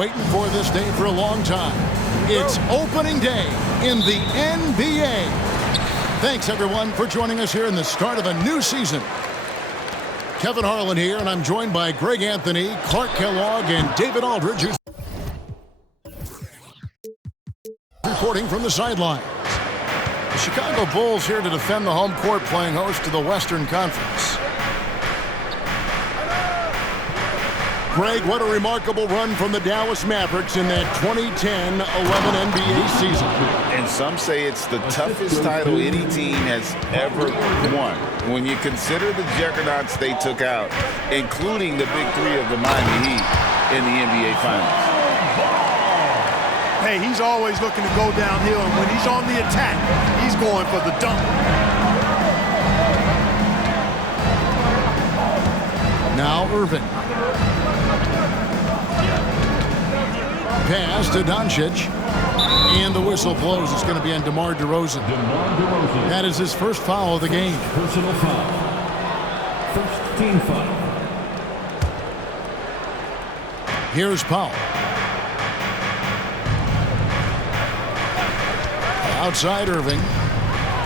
waiting for this day for a long time. It's opening day in the NBA. Thanks, everyone, for joining us here in the start of a new season. Kevin Harlan here, and I'm joined by Greg Anthony, Clark Kellogg, and David Aldridge, who's reporting from the sideline. The Chicago Bulls here to defend the home court, playing host to the Western Conference. Greg, what a remarkable run from the Dallas Mavericks in that 2010-11 NBA season. And some say it's the toughest title any team has ever won. When you consider the juggernauts they took out, including the big three of the Miami Heat in the NBA Finals. Hey, he's always looking to go downhill, and when he's on the attack, he's going for the dunk. Now Irving. Pass to Doncic. And the whistle blows. It's going to be on DeMar DeRozan. That is his first foul of the game. Personal foul. First team foul. Here's Powell. Outside Irving.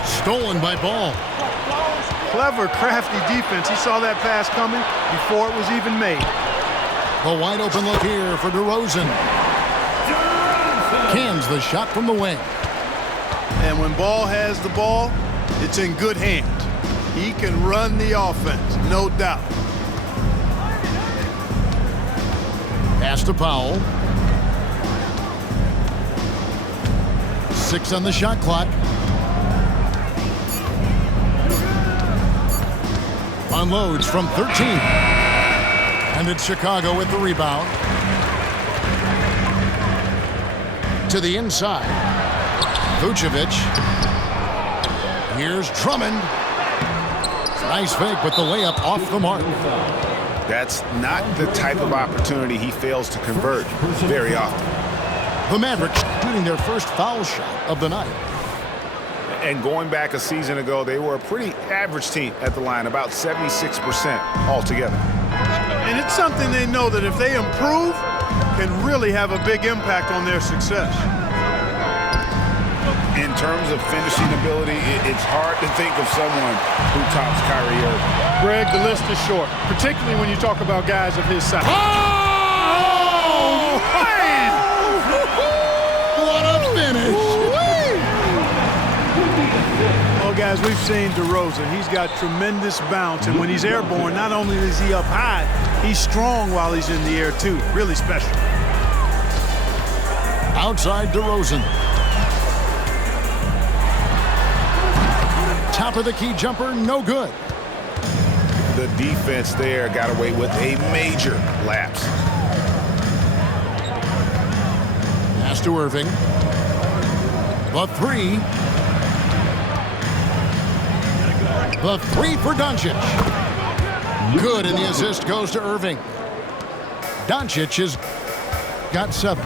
Stolen by Ball. Clever, crafty defense. He saw that pass coming before it was even made. A wide open look here for DeRozan. Cans the shot from the wing. And when Ball has the ball, it's in good hands. He can run the offense, no doubt. Pass to Powell. 6 on the shot clock. Unloads from 13. And it's Chicago with the rebound. To the inside. Vucevic. Here's Drummond. Nice fake, but the layup off the mark. That's not the type of opportunity he fails to convert very often. The Mavericks shooting their first foul shot of the night. And going back a season ago, they were a pretty average team at the line, about 76% altogether. And it's something they know that if they improve, can really have a big impact on their success. In terms of finishing ability, it's hard to think of someone who tops Kyrie Irving. Greg, the list is short, particularly when you talk about guys of his size. Oh, man! What a finish! Well, guys, we've seen DeRozan. He's got tremendous bounce, and when he's airborne, not only is he up high, he's strong while he's in the air, too. Really special. Outside DeRozan. Top of the key jumper, no good. The defense there got away with a major lapse. Pass to Irving. The three. The three for Doncic. Good, and the assist goes to Irving. Doncic has got 7.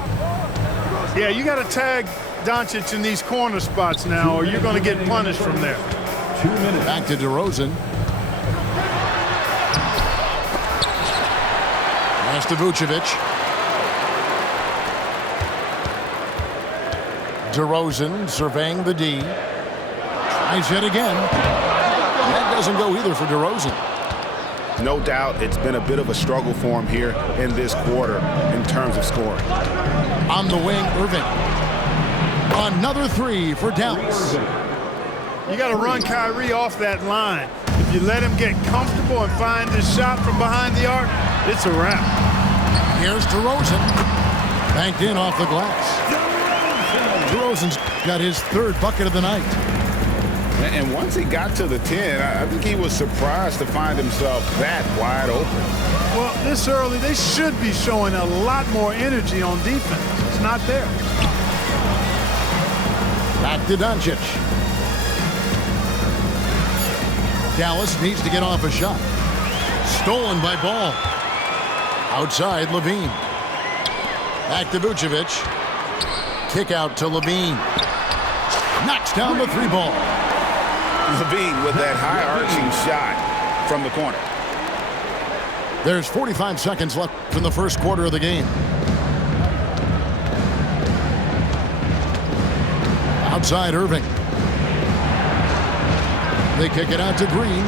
Yeah, you got to tag Doncic in these corner spots now, or you're going to get punished from there. 2 minutes. Back to DeRozan. Pass to Vucevic. DeRozan surveying the D. Tries it again. That doesn't go either for DeRozan. No doubt it's been a bit of a struggle for him here in this quarter in terms of scoring. On the wing, Irving. Another 3 for Dallas. You got to run Kyrie off that line. If you let him get comfortable and find his shot from behind the arc, it's a wrap. Here's DeRozan. Banked in off the glass. DeRozan's got his 3rd bucket of the night. And once he got to the 10, I think he was surprised to find himself that wide open. Well, this early, they should be showing a lot more energy on defense. It's not there. Back to Doncic. Dallas needs to get off a shot. Stolen by Ball. Outside, Levine. Back to Vucevic. Kick out to Levine. Knocks down the 3 ball. Levine with that high-arching shot from the corner. There's 45 seconds left in the first quarter of the game. Outside Irving. They kick it out to Green.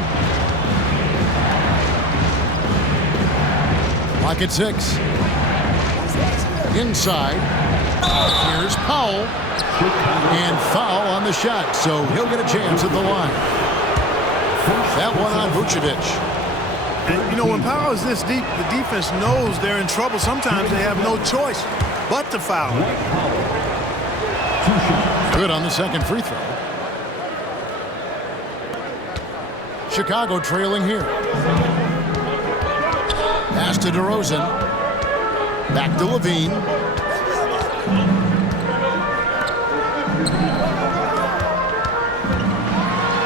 Lock at 6. Inside. Here's Powell. And foul on the shot, so he'll get a chance at the line. That one on Vucevic. And, you know, when Powell is this deep, the defense knows they're in trouble. Sometimes they have no choice but to foul. Good on the second free throw. Chicago trailing here. Pass to DeRozan. Back to Levine.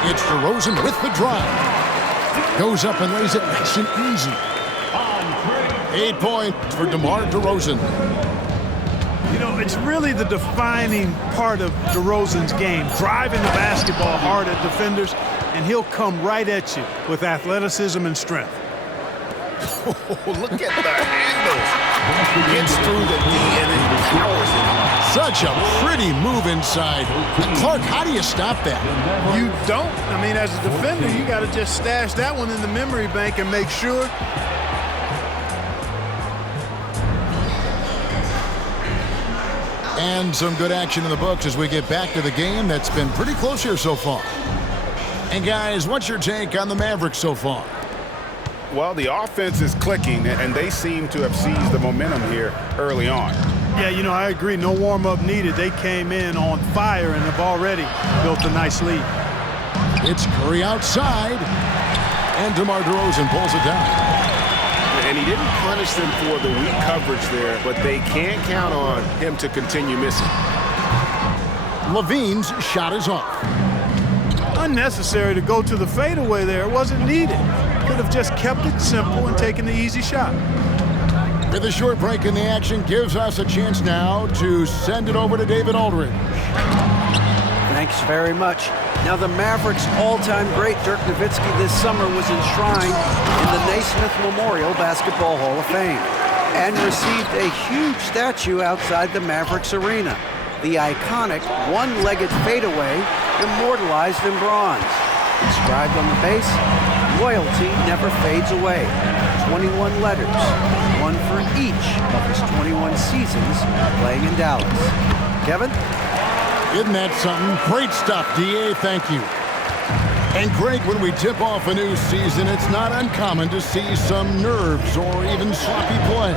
It's DeRozan with the drive. Goes up and lays it nice and easy. 8 points for DeMar DeRozan. You know, it's really the defining part of DeRozan's game, driving the basketball hard at defenders, and he'll come right at you with athleticism and strength. Look at the handles. Gets through the D and then powers it. Such a pretty move inside. Clark, how do you stop that? You don't. I mean, as a defender, you got to just stash that one in the memory bank and make sure. And some good action in the books as we get back to the game that's been pretty close here so far. And guys, what's your take on the Mavericks so far? Well, the offense is clicking, and they seem to have seized the momentum here early on. Yeah, you know, I agree. No warm-up needed. They came in on fire and have already built a nice lead. It's Curry outside, and DeMar DeRozan pulls it down. And he didn't punish them for the weak coverage there, but they can't count on him to continue missing. Levine's shot is off. Unnecessary to go to the fadeaway there. It wasn't needed. Could have just kept it simple and taken the easy shot. With a short break in the action, gives us a chance now to send it over to David Aldridge. Thanks very much. Now, the Mavericks' all-time great Dirk Nowitzki this summer was enshrined in the Naismith Memorial Basketball Hall of Fame and received a huge statue outside the Mavericks arena. The iconic one-legged fadeaway immortalized in bronze. Inscribed on the base, loyalty never fades away. 21 letters, one for each of his 21 seasons playing in Dallas. Kevin? Isn't that something? Great stuff, D.A. Thank you. And Greg, when we tip off a new season, it's not uncommon to see some nerves or even sloppy play.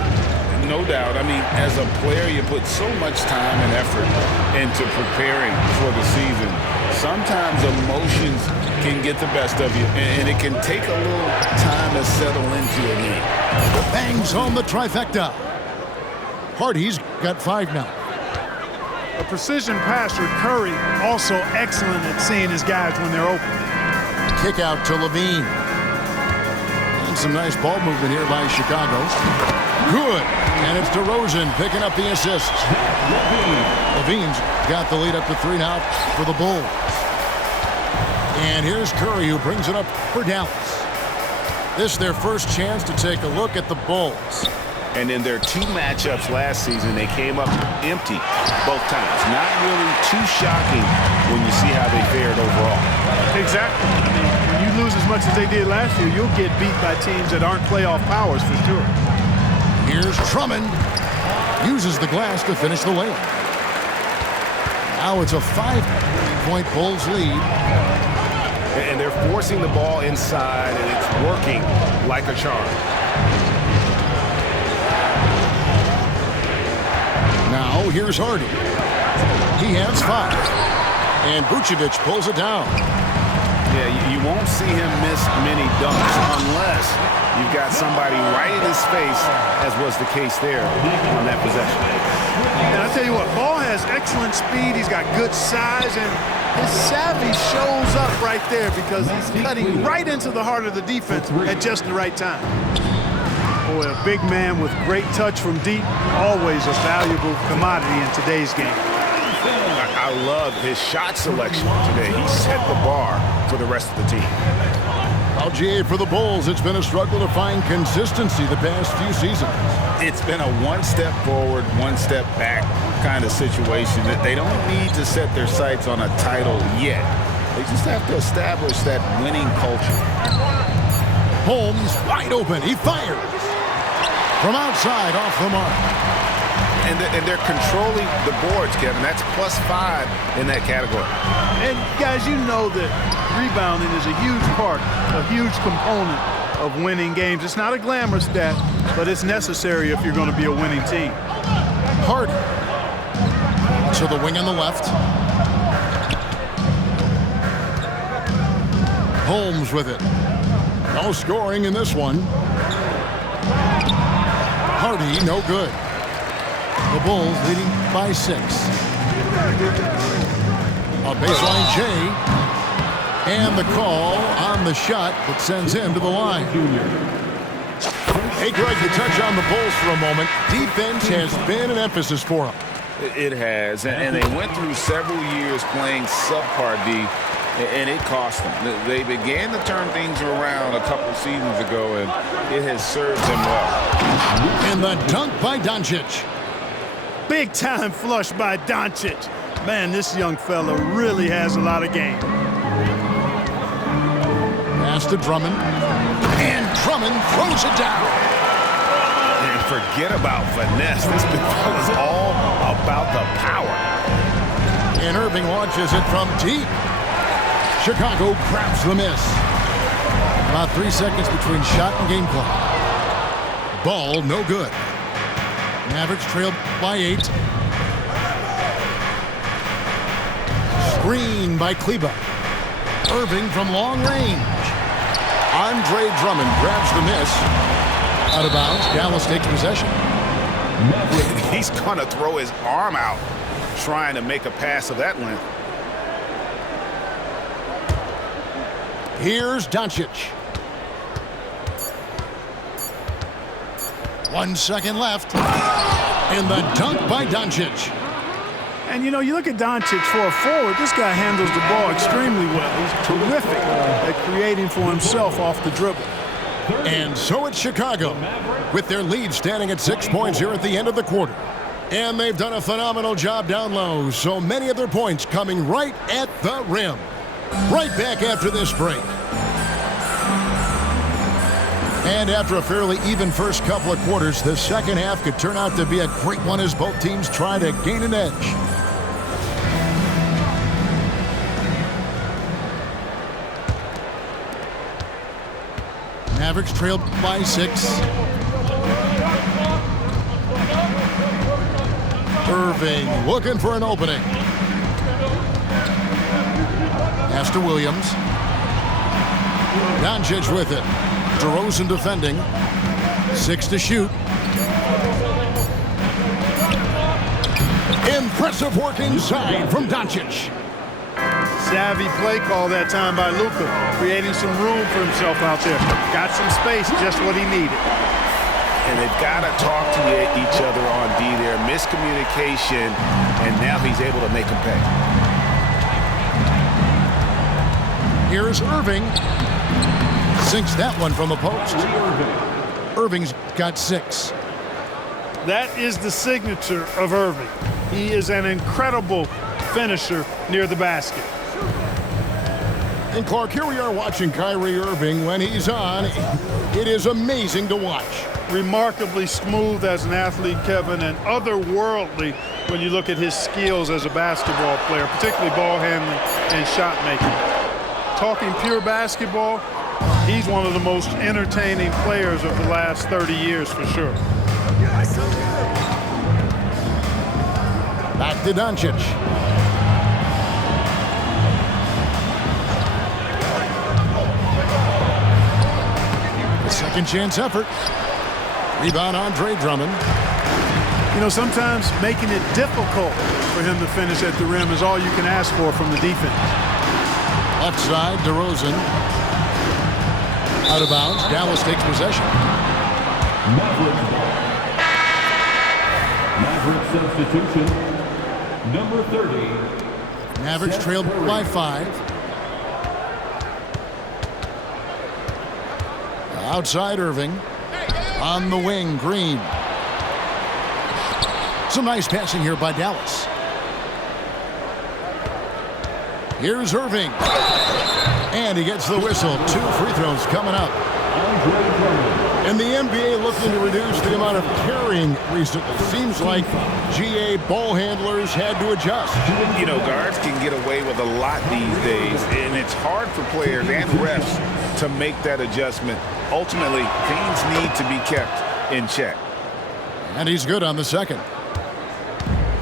No doubt. I mean, as a player, you put so much time and effort into preparing for the season. Sometimes emotions can get the best of you, and it can take a little time to settle into a game. Bangs home the trifecta. Hardy's got 5 now. A precision passer, Curry, also excellent at seeing his guys when they're open. Kick out to Levine. And some nice ball movement here by Chicago. Good. And it's DeRozan picking up the assist. Levine's got the lead up to 3 now for the Bulls. And here's Curry, who brings it up for Dallas. This is their first chance to take a look at the Bulls. And in their 2 matchups last season, they came up empty both times. Not really too shocking when you see how they fared overall. Exactly. I mean, when you lose as much as they did last year, you'll get beat by teams that aren't playoff powers for sure. Here's Drummond. Uses the glass to finish the layup. Now it's a 5-point Bulls lead. And they're forcing the ball inside, and it's working like a charm. Now here's Hardy. He has 5. And Vucevic pulls it down. Yeah, you won't see him miss many dunks unless you've got somebody right in his face, as was the case there on that possession. And I tell you what, Ball has excellent speed. He's got good size, and his savvy shows up right there because he's cutting right into the heart of the defense at just the right time. Boy, a big man with great touch from deep, always a valuable commodity in today's game. I love his shot selection today. He set the bar for the rest of the team. Well, GA, for the Bulls, it's been a struggle to find consistency the past few seasons. It's been a one step forward, one step back kind of situation that they don't need to set their sights on a title yet. They just have to establish that winning culture. Holmes wide open. He fires. From outside, off the mark. And they're controlling the boards, Kevin. That's +5 in that category. And guys, you know that rebounding is a huge part, a huge component of winning games. It's not a glamorous stat, but it's necessary if you're going to be a winning team. Harden to the wing on the left. Holmes with it. No scoring in this one. Hardy, no good. The Bulls leading by 6. A baseline J. And the call on the shot that sends him to the line. Hey, Greg, to touch on the Bulls for a moment. Defense has been an emphasis for them. It has, and they went through several years playing subpar D, and it cost them. They began to turn things around a couple seasons ago, and it has served them well. And the dunk by Doncic. Big time flush by Doncic. Man, this young fella really has a lot of game. Pass to Drummond. And Drummond throws it down. And forget about finesse. This big fella's all about the power. And Irving launches it from deep. Chicago grabs the miss. About 3 seconds between shot and game clock. Ball no good. Mavericks trailed by 8. Screen by Kleber. Irving from long range. Andre Drummond grabs the miss. Out of bounds. Dallas takes possession. He's going to throw his arm out trying to make a pass of that length. Here's Doncic. 1 second left. And the dunk by Doncic. And, you know, you look at Doncic for a forward, this guy handles the ball extremely well. He's terrific at creating for himself off the dribble. And so it's Chicago, with their lead standing at 6 points here at the end of the quarter. And they've done a phenomenal job down low, so many of their points coming right at the rim. Right back after this break. And after a fairly even first couple of quarters, the second half could turn out to be a great one as both teams try to gain an edge. Mavericks trailed by 6. Irving looking for an opening. Pass to Williams. Doncic with it. DeRozan defending. 6 to shoot. Impressive work inside from Doncic. Savvy play call that time by Luka, creating some room for himself out there. Got some space, just what he needed. And they've got to talk to each other on D there. Miscommunication, and now he's able to make them pay. Here's Irving. Sinks that one from the post. Irving's got 6. That is the signature of Irving. He is an incredible finisher near the basket. And Clark, here we are watching Kyrie Irving. When he's on, it is amazing to watch. Remarkably smooth as an athlete, Kevin, and otherworldly when you look at his skills as a basketball player, particularly ball handling and shot making. Talking pure basketball, he's one of the most entertaining players of the last 30 years for sure. Back to Doncic. The second chance effort. Rebound Andre Drummond. You know, sometimes making it difficult for him to finish at the rim is all you can ask for from the defense. Left side, DeRozan. Out of bounds. Dallas takes possession. Maverick substitution. Number 30. Mavericks trailed by 5. Outside Irving. On the wing, Green. Some nice passing here by Dallas. Here's Irving. And he gets the whistle. 2 free throws coming up. And the NBA looking to reduce the amount of carrying recently. Seems like GA ball handlers had to adjust. You know, guards can get away with a lot these days, and it's hard for players and refs to make that adjustment. Ultimately, things need to be kept in check. And he's good on the second.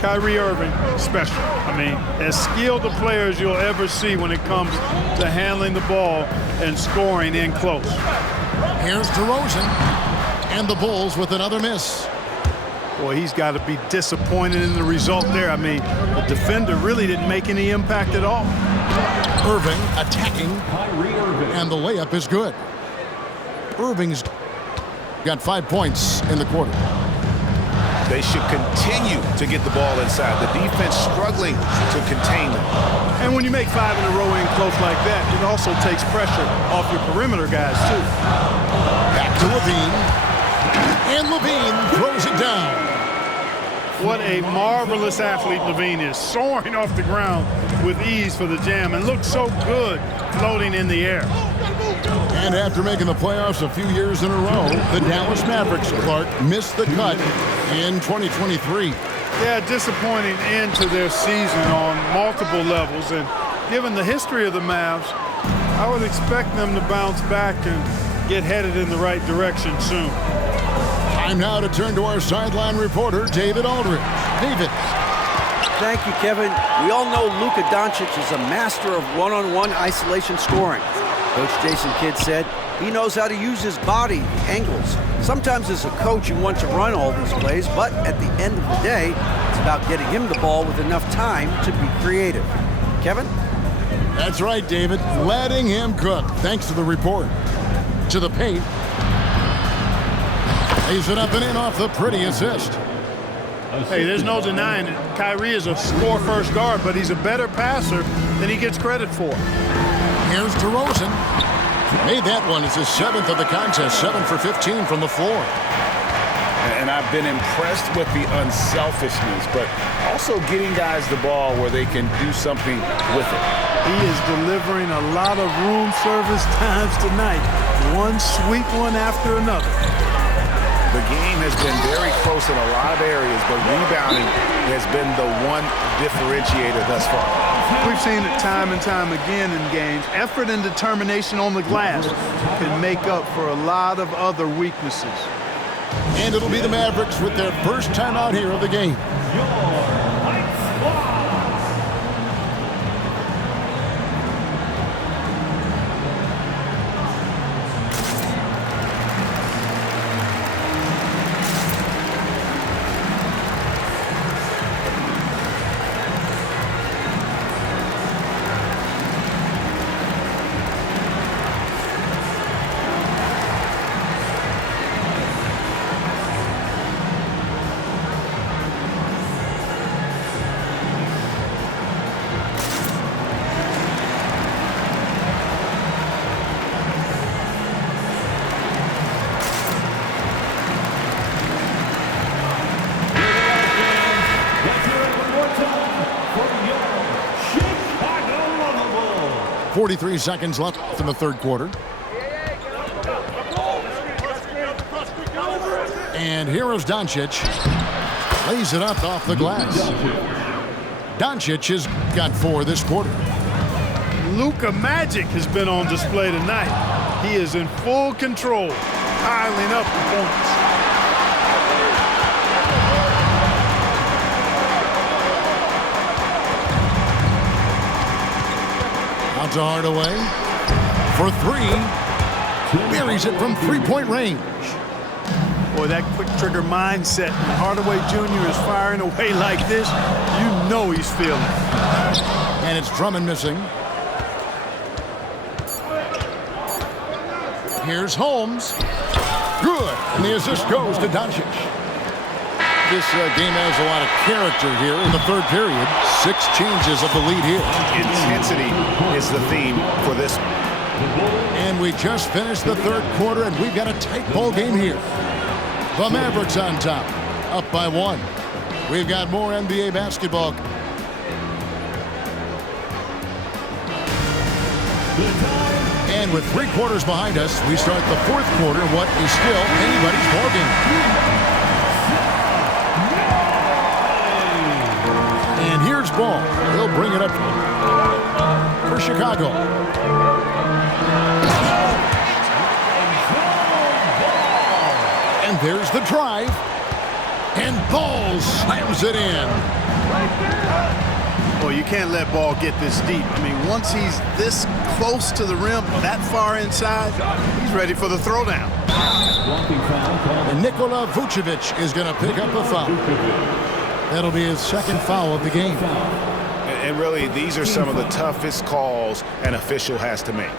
Kyrie Irving, special. I mean, as skilled a player as you'll ever see when it comes to handling the ball and scoring in close. Here's DeRozan. And the Bulls with another miss. Boy, he's got to be disappointed in the result there. I mean, the defender really didn't make any impact at all. Irving attacking. And the layup is good. Irving's got 5 points in the quarter. They should continue to get the ball inside. The defense struggling to contain them. And when you make 5 in a row in close like that, it also takes pressure off your perimeter guys, too. Back to Levine. And Levine throws it down. What a marvelous athlete Levine is, soaring off the ground with ease for the jam, and looks so good floating in the air. And after making the playoffs a few years in a row, the Dallas Mavericks, Clark, missed the cut in 2023. Yeah, disappointing end to their season on multiple levels. And given the history of the Mavs, I would expect them to bounce back and get headed in the right direction soon. Time now to turn to our sideline reporter, David Aldridge. David. Thank you, Kevin. We all know Luka Doncic is a master of one-on-one isolation scoring. Coach Jason Kidd said he knows how to use his body, angles. Sometimes as a coach, you want to run all these plays, but at the end of the day, it's about getting him the ball with enough time to be creative. Kevin? That's right, David. Letting him cook. Thanks to the report. To the paint. Lays it up and in off the pretty assist. Hey, there's no denying it. Kyrie is a score-first guard, but he's a better passer than he gets credit for. Here's DeRozan. Made that one. It's his 7th of the contest. 7 for 15 from the floor. And I've been impressed with the unselfishness, but also getting guys the ball where they can do something with it. He is delivering a lot of room service times tonight. One sweet one after another. The game has been very close in a lot of areas, but rebounding has been the one differentiator thus far. We've seen it time and time again in games. Effort and determination on the glass can make up for a lot of other weaknesses. And it'll be the Mavericks with their first time out here of the game. Chicago 43 seconds left in the third quarter. And here is Doncic. Lays it up off the glass. Doncic has got 4 this quarter. Luka Magic has been on display tonight. He is in full control, piling up the points. Out to Hardaway for 3. Buries it from three-point range. Boy, that quick trigger mindset. When Hardaway Jr. is firing away like this, you know he's feeling it. And it's Drummond missing. Here's Holmes. Good. And the assist goes to Doncic. This game has a lot of character here in the third period. 6 changes of the lead here. Intensity is the theme for this. And we just finished the third quarter, and we've got a tight ball game here. The Mavericks on top, up by 1. We've got more NBA basketball. And with 3 quarters behind us, we start the fourth quarter, what is still anybody's ball game. And here's Ball. He'll bring it up for Chicago. And there's the drive. And Ball slams it in. Well, you can't let Ball get this deep. I mean, once he's this close to the rim, that far inside, he's ready for the throwdown. And Nikola Vucevic is going to pick up a foul. That'll be his second foul of the game. And really, these are some of the toughest calls an official has to make.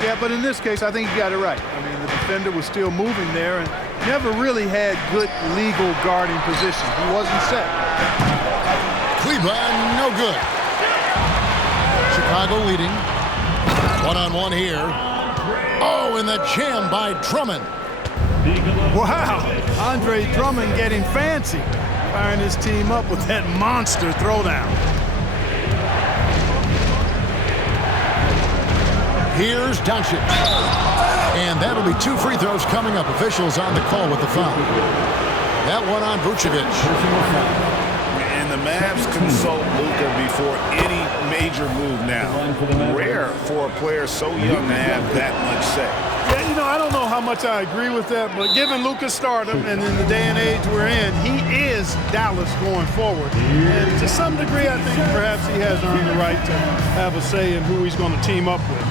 Yeah, but in this case, I think he got it right. I mean, the defender was still moving there and never really had good legal guarding position. He wasn't set. Cleveland, no good. Chicago leading. One-on-one here. Oh, and the jam by Drummond. Wow, Andre Drummond getting fancy, firing his team up with that monster throwdown. Here's Doncic. And that'll be 2 free throws coming up. Officials on the call with the foul. That one on Vucevic. And the Mavs consult Luka before any major move now. Rare for a player so young to have that much say. Yeah, you know, I don't know how much I agree with that, but given Luka's stardom and in the day and age we're in, he is Dallas going forward. And to some degree, I think perhaps he has earned the right to have a say in who he's going to team up with.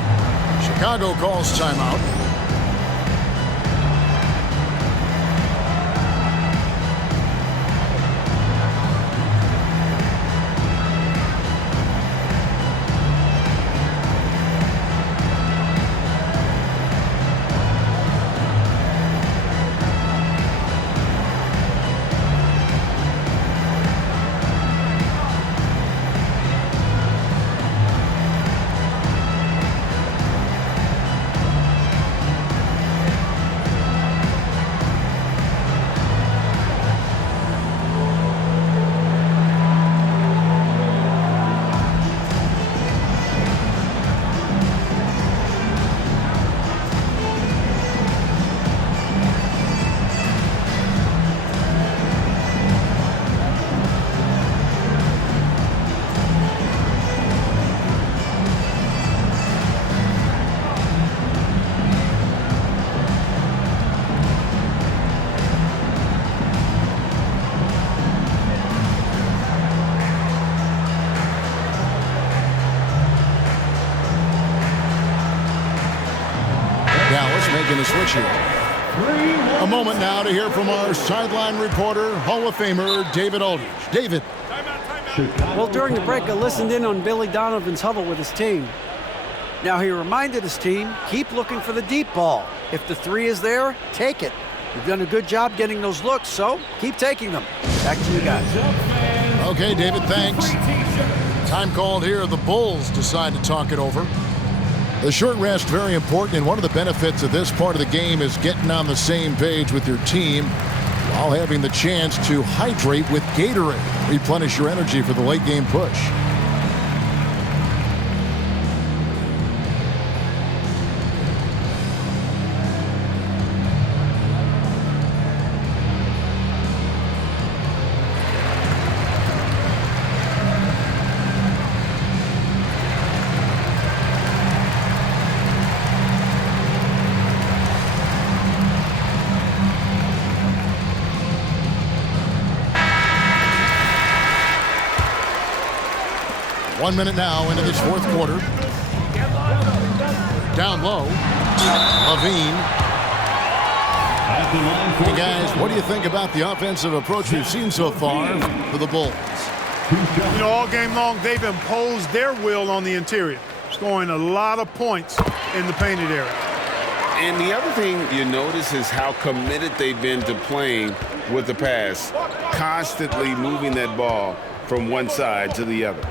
Chicago calls timeout. Making a switch here. A moment now to hear from our sideline reporter, Hall of Famer David Aldridge. David. Well, during the break, I listened in on Billy Donovan's huddle with his team. Now, he reminded his team, keep looking for the deep ball. If the 3 is there, take it. You've done a good job getting those looks, so keep taking them. Back to you guys. Okay, David, thanks. Time called here. The Bulls decide to talk it over. The short rest, very important, and one of the benefits of this part of the game is getting on the same page with your team while having the chance to hydrate with Gatorade. Replenish your energy for the late game push. One minute now into this fourth quarter. Down low. Levine. Hey guys, what do you think about the offensive approach we've seen so far for the Bulls? You know, all game long, they've imposed their will on the interior, scoring a lot of points in the painted area. And the other thing you notice is how committed they've been to playing with the pass, constantly moving that ball from one side to the other.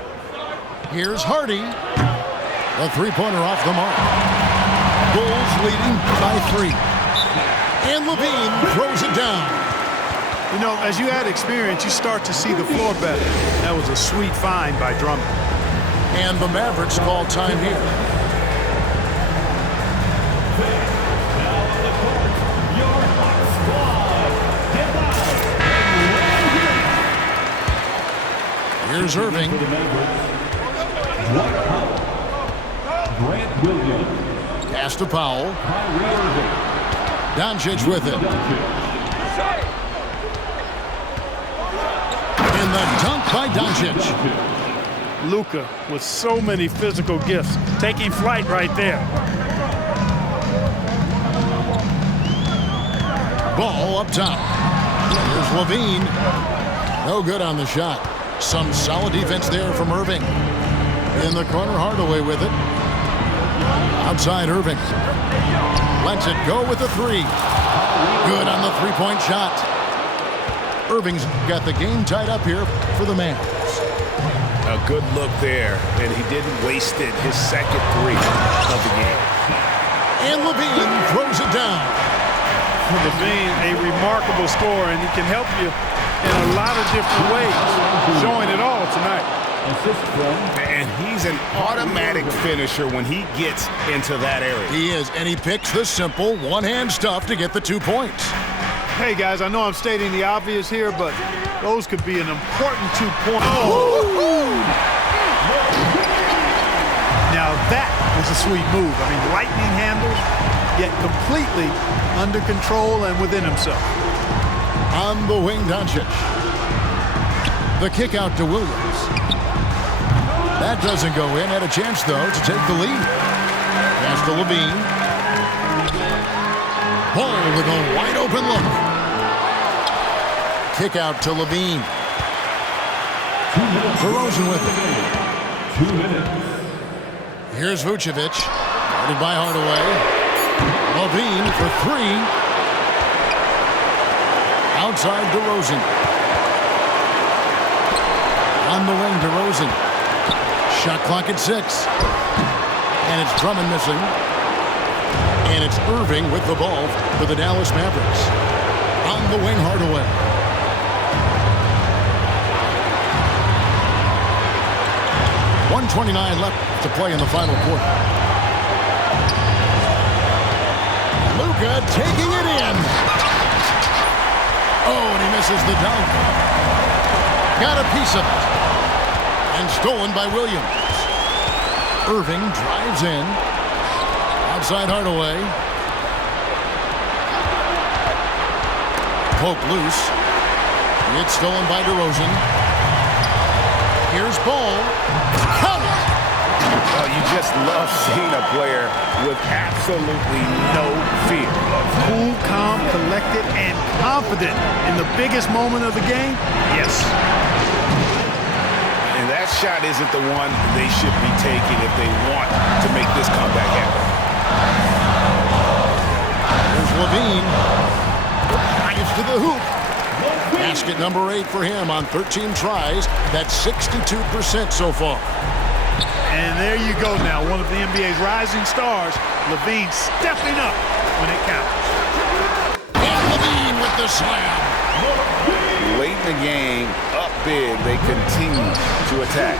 Here's Hardy. A three-pointer off the mark. Bulls leading by 3. And LaVine throws it down. You know, as you add experience, you start to see the floor better. That was a sweet find by Drummond. And the Mavericks call time here. Here's Irving. Grant Williams. Pass to Powell. Kyrie Irving. Doncic with it. And the dunk by Doncic. Luka with so many physical gifts, taking flight right there. Ball up top. Here's LaVine. No good on the shot. Some solid defense there from Irving. In the corner, Hardaway with it. Outside Irving. Lets it go with the 3. Good on the three-point shot. Irving's got the game tied up here for the Mavs. A good look there, and he didn't waste it. His second 3 of the game. And LaVine throws it down. LaVine, a remarkable scorer, and he can help you in a lot of different ways, showing it all tonight. And he's an automatic finisher when he gets into that area. He is, and he picks the simple one-hand stuff to get the 2 points. Hey, guys, I know I'm stating the obvious here, but those could be an important 2 points. Now that was a sweet move. I mean, lightning handles, yet completely under control and within himself. On the wing, Doncic. The kick out to Williams. That doesn't go in. Had a chance, though, to take the lead. Pass to LaVine. Ball with a wide-open look. Kick out to LaVine. DeRozan with it. 2 minutes. Here's Vucevic. Guarded by Hardaway. LaVine for 3. Outside DeRozan. On the wing, DeRozan. Shot clock at 6. And it's Drummond missing. And it's Irving with the ball for the Dallas Mavericks. On the wing, Hardaway. .129 left to play in the final quarter. Luka taking it in. Oh, and he misses the dunk. Got a piece of it. And stolen by Williams. Irving drives in. Outside Hardaway. Poke loose. It's stolen by DeRozan. Here's Ball. Count it! Oh, you just love seeing a player with absolutely no fear. Cool, calm, collected, and confident in the biggest moment of the game? Yes. And that shot isn't the one they should be taking if they want to make this comeback happen. There's LaVine. Drives to the hoop. Basket number 8 for him on 13 tries. That's 62% so far. And there you go now. One of the NBA's rising stars, LaVine stepping up when it counts. And LaVine with the slam. Late in the game, up big, they continue to attack.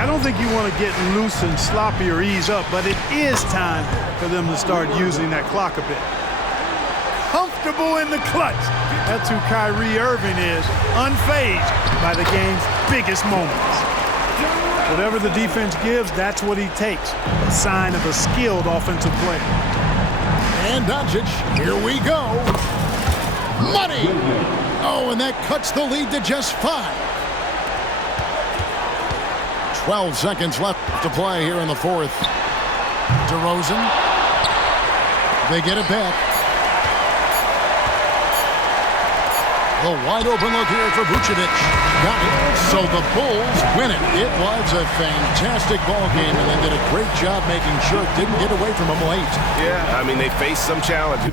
I don't think you want to get loose and sloppy or ease up, but it is time for them to start using that clock a bit. Comfortable in the clutch. That's who Kyrie Irving is, unfazed by the game's biggest moments. Whatever the defense gives, that's what he takes. A sign of a skilled offensive player. And Doncic, here we go. Money! Oh, and that cuts the lead to just 5. 12 seconds left to play here in the fourth. DeRozan. They get it back. The wide open look here for Vucevic. Got it. So the Bulls win it. It was a fantastic ball game, and they did a great job making sure it didn't get away from them late. Yeah, I mean, they faced some challenges.